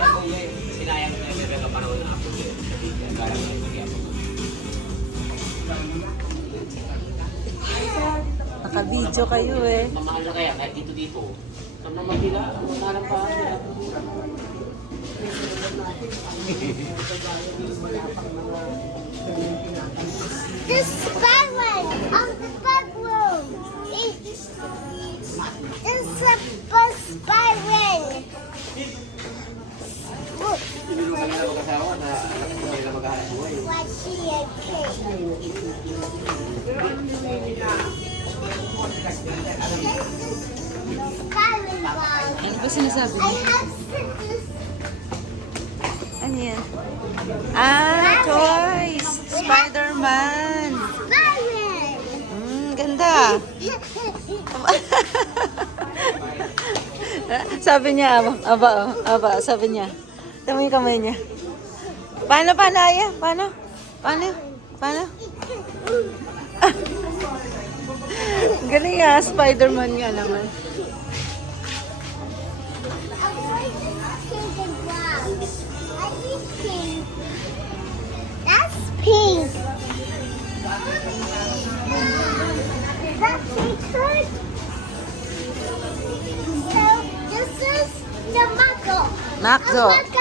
Sinayang na yung nagkaparoon ng ako. Naka-video kayo eh. Mamahal na kaya kahit dito. Sa mga Manila, maharap pa. The spider on the bedroom. It's a spider. Look, Hindi mo kanina mag-asawa na hindi na maghahanap buhay. what's she a Spider ball. Ano ba sinasabi I niya? have scissors. Ano yan? Ah, toys! Spider-Man! Spider. Ganda! Sabi niya, aba, sabi niya. Tama yung kamay niya. Paano, Aya? Paano? Galing nga, Spider-Man nga naman. I'm going to see the ground. I think pink. That's pink. Is that pink hood? So this is the Mako. Maxo. A Mako